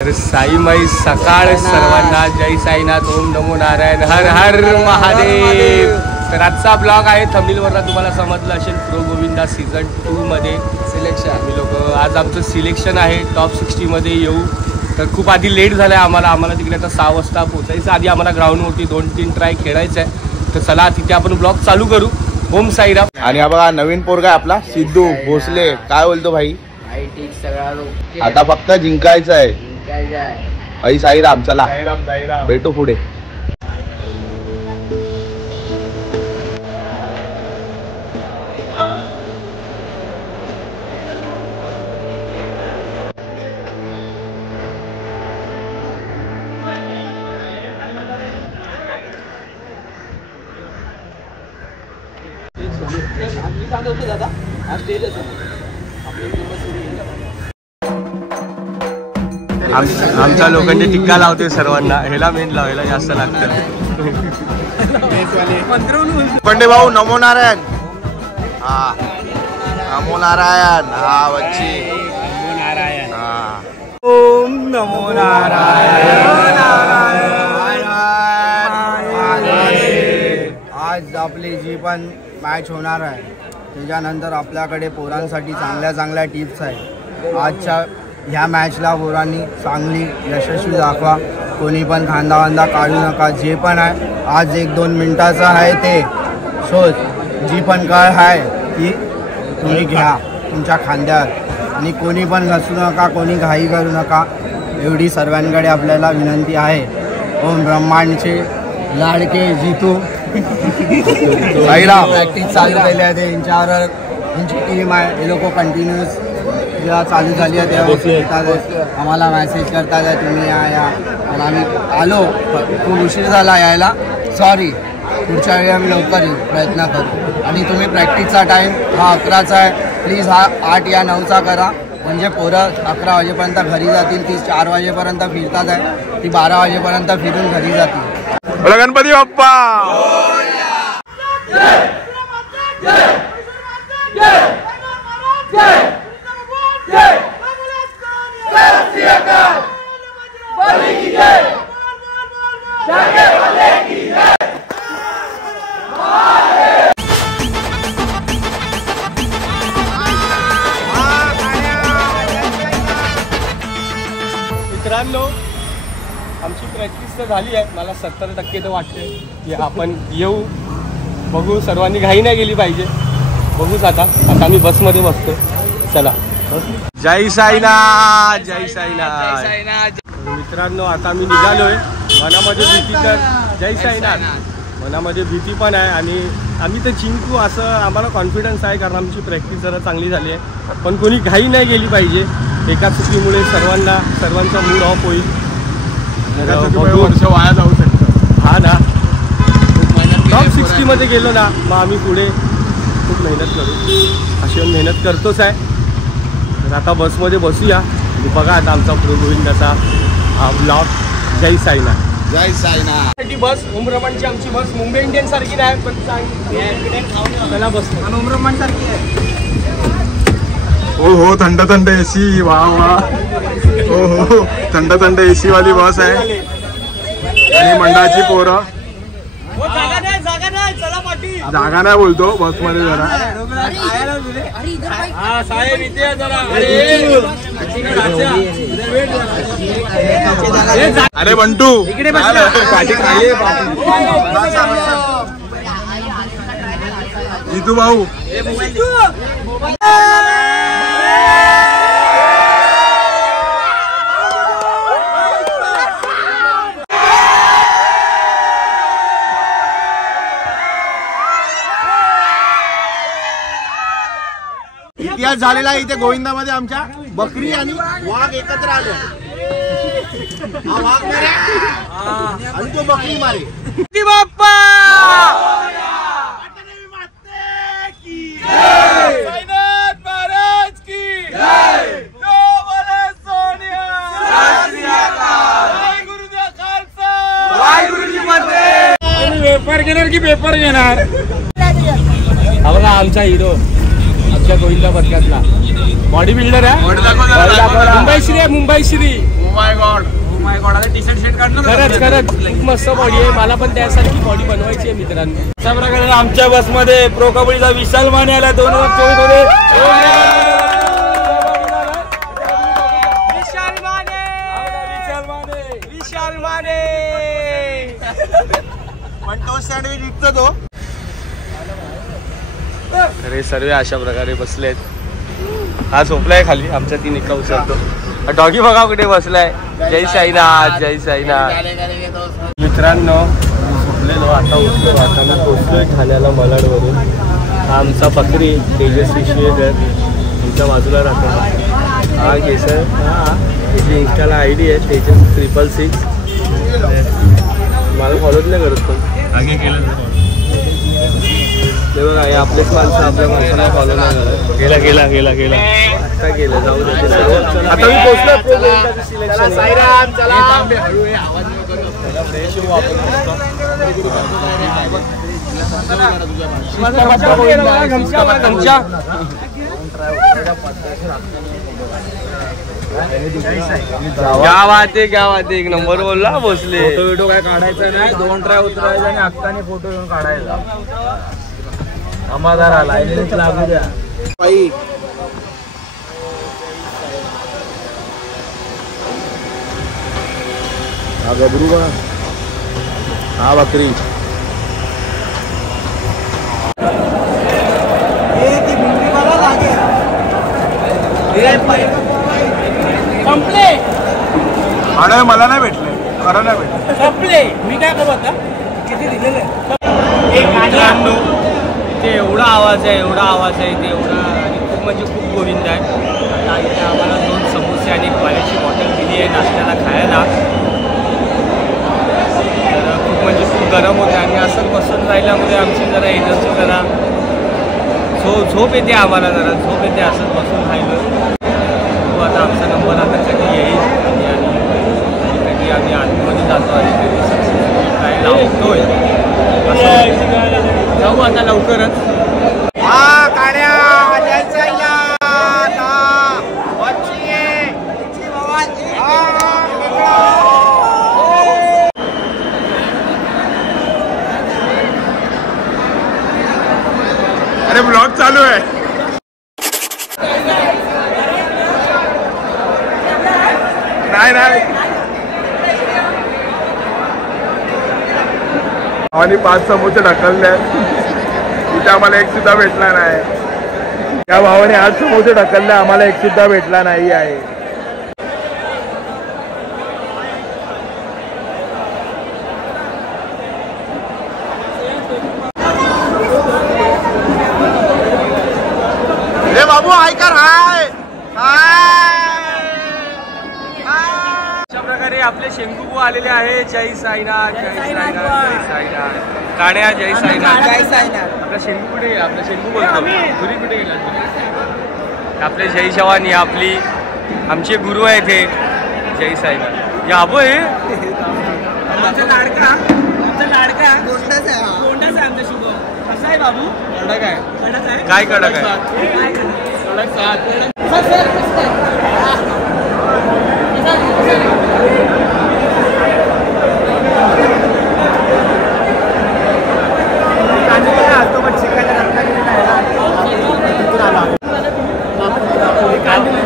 तर साईमाई सकाळ सर्वांना जय साईनाथ, ओम नमो नारायण, हर हर महादेव। तर आजचा ब्लॉग आहे, थंबनेलवरनं तुम्हाला समजलं असेल, प्रो गोविंदा सीझन 2 मध्ये सिलेक्शन। आम्ही लोक आज आमचं सिलेक्शन आहे, टॉप 60 मध्ये येऊ। तर खूप आधी लेट झालं आहे आम्हाला तिकडे आता 6 वाजता पोचायचं। आधी आम्हाला ग्राउंडवरती 2-3 ट्राय खेळायचं आहे, तर चला तिथे आपण ब्लॉग चालू करू। ओम साईराम। आणि हा बघा नवीन पोरगा आपला सिद्धू भोसले, काय बोलतो भाई? आता फक्त जिंकायचं आहे। आई साईराम, चला भेटू पुढे। आमच्या लोकांनी टिक्का लावते सर्वांना, ह्याला मेन लावायला जास्त लागतं। पंडे भाऊ नमो नारायण। हा नमो नारायण। हा बच्ची नमो नारायण। हा ओम नमो नारायण। आज आपली जी पण मॅच होणार आहे त्याच्यानंतर आपल्याकडे पोरांसाठी चांगल्या चांगल्या टिप्स आहे। आजच्या ह्या मॅचला पोरांनी चांगली यशस्वी दाखवा, कोणी पण खांदा काढू नका। जे पण आहे आज 1-2 मिनिटाचं आहे ते शोध, जी पण कळ आहे ती तुम्ही घ्या तुमच्या खांद्यात, आणि कोणी पण घसरू नका, कोणी घाई करू नका, एवढी सर्वांकडे आपल्याला विनंती आहे। ओम ब्रह्मांडचे लाडके जितू साईराम प्रॅक्टिस चालू केली आहे, त्यांच्यावर त्यांची टीम आहे, हे लोक कंटिन्युअस जेव्हा चालू झाली आहे तेव्हा येतात, आम्हाला मेसेज करतात आहे तुम्ही या आणि आम्ही आलो, खूप उशीर झाला यायला, सॉरी। पुढच्या वेळी आम्ही लवकर येऊ प्रयत्न करू। आणि तुम्ही प्रॅक्टिसचा टाईम हा 11चा आहे, प्लीज हा 8 या 9चा करा, म्हणजे पोरं 11 वाजेपर्यंत घरी जातील। ती 4 वाजेपर्यंत फिरतात आहे, ती 12 वाजेपर्यंत फिरून घरी जातील। गणपती बाप्पा। मित्रांनो, आमची प्रॅक्टिस तर झाली आहे, मला 70% तर वाटते की आपण येऊ, बघू। सर्वांनी घाई नाही गेली पाहिजे, बघूच। आता आम्ही बसमध्ये बसतो, चला। जय साईनाथ, जय साईनाथ। मित्रांनो, आता आम्ही निघालोय। मनामध्ये भीती तर जय साईनाथ, मनामध्ये भीती पण आहे, आणि आम्ही तर जिंकू असं आम्हाला कॉन्फिडन्स आहे, कारण आमची प्रॅक्टिस जरा चांगली झाली आहे। पण कोणी घाई नाही गेली पाहिजे, एका चुकीमुळे सर्वांचा मूड ऑफ होईल, वर्ष वाया जाऊ शकतं। हा ना, टॉप 60 मध्ये गेलो ना, मग आम्ही पुढे खूप मेहनत करू, अशी मेहनत करतोच आहे। तर आता बसमध्ये बसूया आणि बघा आता आमचा प्रो गोविंदाचा हा ब्लॉग। जय साईनाथ, जय साईनाथ। बस उमरमानची आमची बस मुंबई इंडियन सारखी नाही, पण त्याला बसतो उमरमान सारखी आहे। हो थंड थंड एसी, वा वा। हो थंड थंड एसी वाली बस आहे, आणि मंडळाची पोरं। जागा नाही बोलतो बस मध्ये जरा। अरे बंटू जितू भाऊ। इतिहास झालेला आहे इथे गोविंदामध्ये, आमच्या बकरी आणि वाघ एकत्र आले। हा वाघ मारे आणि तो बकरी मारे। बाप्पा पेपर घेणार की पेपर घेणार? हा बघा आमचा हिरो आमच्या गोविंदा पथकातला बॉडी बिल्डर आहे. मुंबई श्री आहे, मुंबई श्री. माय गॉड आता टी शर्ट काढणार. खरंच खूप मस्त बॉडी आहे. मला पण त्यासारखी बॉडी बनवायची आहे मित्रांनो. अशा प्रकारे आमच्या बसमध्ये प्रो कबड्डीचा विशाल माने आला 2024 मध्ये. विशाल माने पण तो सँडविच विकतो तो. अरे सर्व अशा प्रकारे बसलेत. हा झोपलाय खाली आमच्या तीन एका उचलतो. डॉगी बघा कुठे बसलाय. जय साईनाथ जय साईनाथ. मित्रांनो झोपलेलो आता उठलो. आता मी पोचलोय ठाण्याला मलाडवरून. हा आमचा बकरी तेजस्वी शेगर तुमच्या बाजूला राहतो. हा केसर. हा त्याची इंस्टाला ID आहे तेजस 666. मला फॉलोच नाही करत पण आगे केलं ते बघा. हे आपलेच माणसं आपल्या माणसाला फॉलो नाही करत. गेला आता गेलं जाऊ दे. आता मी पोहोचलो सिलेक्शन. साईराम चला. क्या बात आहे एक नंबर बोलला भोसले. फोटो काय काढायचा नाही. 2 ट्राय उतरायचा आणि हक्काने फोटो घेऊन काढायचा. आम्हाला लागू द्या. हा गबरू बघा. हा बकरी. आणि मला नाही भेटले. खरं नाही भेटले. संपले. मी काय करू आता किती दिलेले. मित्रांनो ते एवढा आवाज आहे ते एवढा आणि खूप म्हणजे खूप गोविंद आहे. आणि आम्हाला 2 समोसे आणि एक पाण्याची बॉटल दिली आहे नाश्त्याला खायला. तर खूप म्हणजे खूप गरम होतं आणि असं बसून राहिल्यामुळे आमची जरा एनर्जी जरा झोप येते आम्हाला. जरा झोप येते असंच बसून राहिलं. तो आता आमचा नंबर आता कधी येईल आणि कधी आम्ही आतमध्ये जातो आणि कधी काय लावतोय जाऊ आता लवकरच. अरे ब्लॉग चालू आहे. नाही आणि 5 समोसे ढकलले. तिथे आम्हाला एक सुद्धा भेटला नाही. त्या भावाने 8 समोसे ढकलले. आम्हाला एक सुद्धा भेटला नाही आहे. हे बाबू ऐकर. अशा प्रकारे आपले शेंगू आलेले आहे. जय साईनाथ जय साईनाथ जय साईनाथ. काड्या जय साईनाथ. आपला शेंगू कुठे गेला. आपला शेंगू बोलतो गुरी कुठे गेला. आपले जय जवान ही आपली आमचे गुरु आहे ते जय साईनाथ. या अबो हे आमचा लाडका गोंडाचा आहे आमचा शुभ. कसा आहे बाबू. कडक आहे. काय कडक आहे. कडक 7.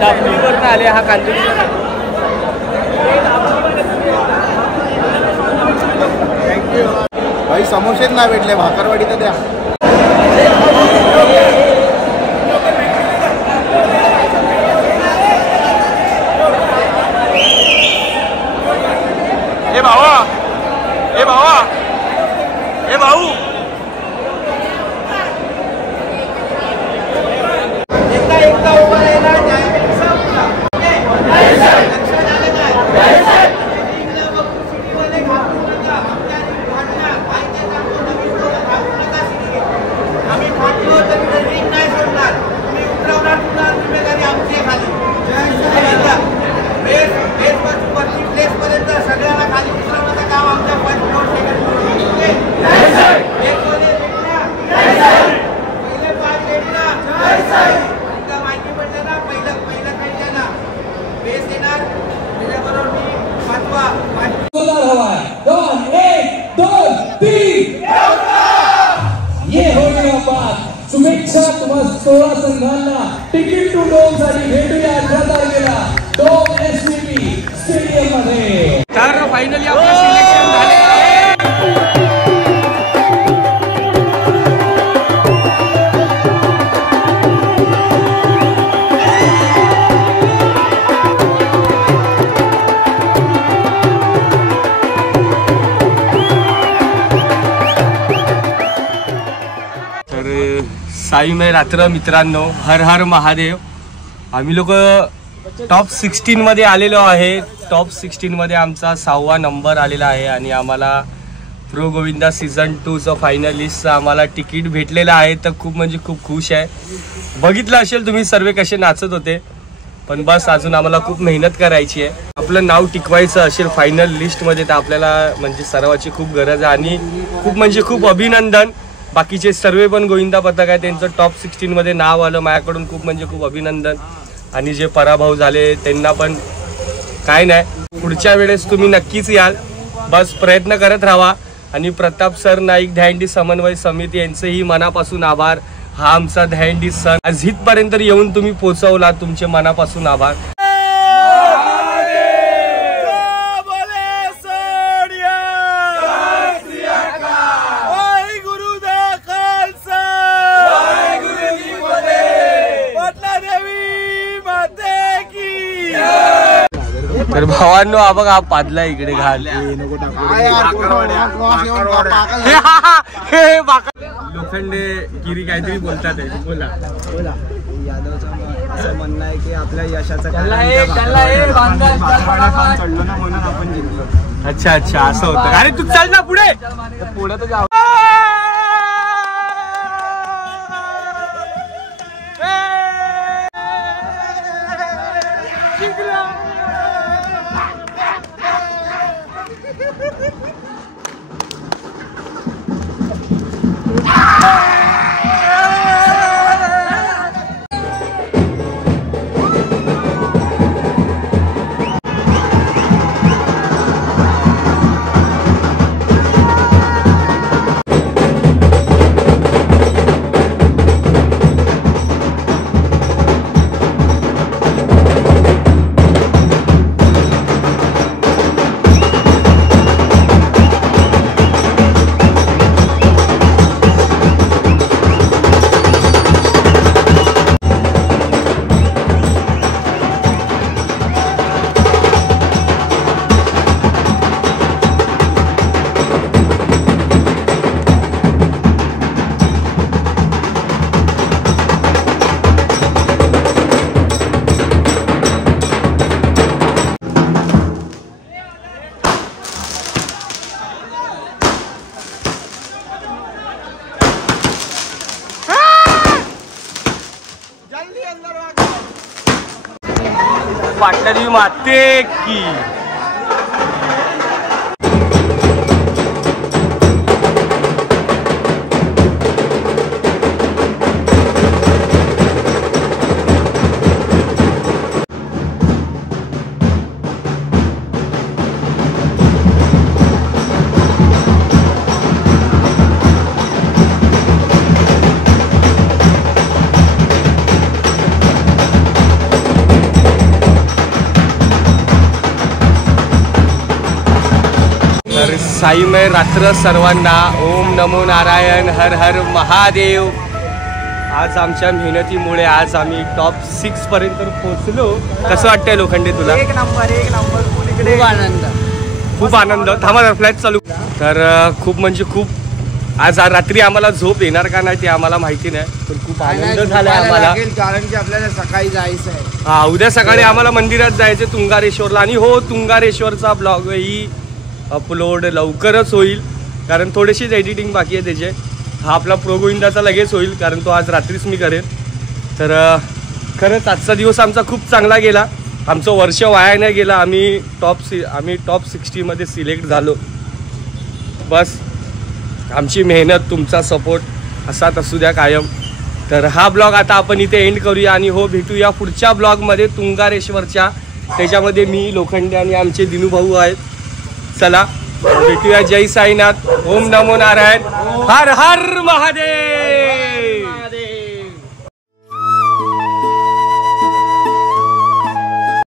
दापोलीवरून आले. हा कांदे भाई समोसेच नाही भेटले. भाकरवाडी तर द्या. ए भाऊ सगळ्यांना खाली उतरवण्याचं काम आमच्या जोरदार हवा है। कौन 1 2 3 ये होईल बात। शुभेच्छा तुम्हा 16 संघांना तिकीट टू डोम साठी भेटूया 18 तारखेला डोम एसपीपी स्टेडियम मध्ये। तर फायनली आपलं सिलेक्शन झाले आहे। साई में रात्र मित्रांनो, हर हर महादेव। आम्ही लोक टॉप 16 मध्ये आलेलो आहे। टॉप 16 मध्ये आमचा 6वा नंबर आलेला आहे आणि आम्हाला प्रो गोविंदा सीझन 2चं फायनलिस्ट आम्हाला तिकीट भेटलेलं आहे। तर खूप म्हणजे खूप खुश आहे। बघितलं असेल तुम्ही सर्व कसे नाचत होते, पण बस अजून आम्हाला खूप मेहनत करायची आहे। आपलं नाव टिकवायचं असेल फायनल लिस्टमध्ये तर आपल्याला म्हणजे सरावाची खूप गरज आहे आणि खूप म्हणजे खूप अभिनंदन। बाकीचे सर्व पण गोविंदा पथक आहे त्यांचं टॉप 16 मध्ये नाव आलं, माझ्याकडून खूप म्हणजे खूप अभिनंदन। आणि जे पराभव झाले त्यांना पण काय नाही, पुढच्या वेळेस तुम्ही नक्कीच याल, बस प्रयत्न करत राहा। आणि प्रताप सर नाईक दहीहंडी समन्वय समिती यांचेही मनापासून आभार। हा आमचा दहीहंडी सण आज इथपर्यंत येऊन तुम्ही पोहोचवला, तुमचे मनापासून आभार। तर भावांनो हा बघा पादला इकडे घाल लोखंडे गिरी काहीतरी बोलतात आहे, बोला बोला। यादवचं असं म्हणणं आहे की आपल्या यशाचं चढलो ना म्हणून आपण जिंकलो। अच्छा अच्छा असं होतं। अरे तू चल ना पुढे पुढे तर जाऊ। पाटली माते की साई में रात्र सर्वांना ओम नमो नारायण हर हर महादेव। आज आमच्या मेहनतीमुळे आज आम्ही टॉप 6 पर्यंत पोहोचलो। कसं वाटतंय लोखंडे तुला? एक नंबर खूप आनंद खूप आनंद। थांबा फ्लॅट चालू। तर खूप म्हणजे खूप आज रात्री आम्हाला झोप येणार का नाही ते आम्हाला माहिती नाही, पण खूप आनंद झाला आम्हाला, कारण की आपल्याला सकाळी जायचं आहे। हा उद्या सकाळी आम्हाला मंदिरात जायचं तुंगारेश्वरला। आणि हो तुंगारेश्वरचा ब्लॉगही अपलोड लवकरच होईल, कारण थोडीशीच एडिटिंग बाकी आहे त्याचे। हा आपला प्रो गोविंदाचा लगेच होईल, कारण तो आज रात्रीच मी करेन। तर खरंच आजचा दिवस आमचा खूप चांगला गेला, आमचं वर्ष वाया नाही गेला। आम्ही टॉप 60 मध्ये सिलेक्ट झालो। बस आमची मेहनत तुमचा सपोर्ट असाच असू द्या कायम। तर हा ब्लॉग आता आपण इथे एंड करूया आणि हो भेटूया पुढच्या ब्लॉगमध्ये तुंगारेश्वरच्या, त्याच्यामध्ये मी लोखंडे आणि आमचे दिनू भाऊ आहेत। चला भेटूया. जय साईनाथ. ओम नमो नारायण. हर हर महादेव.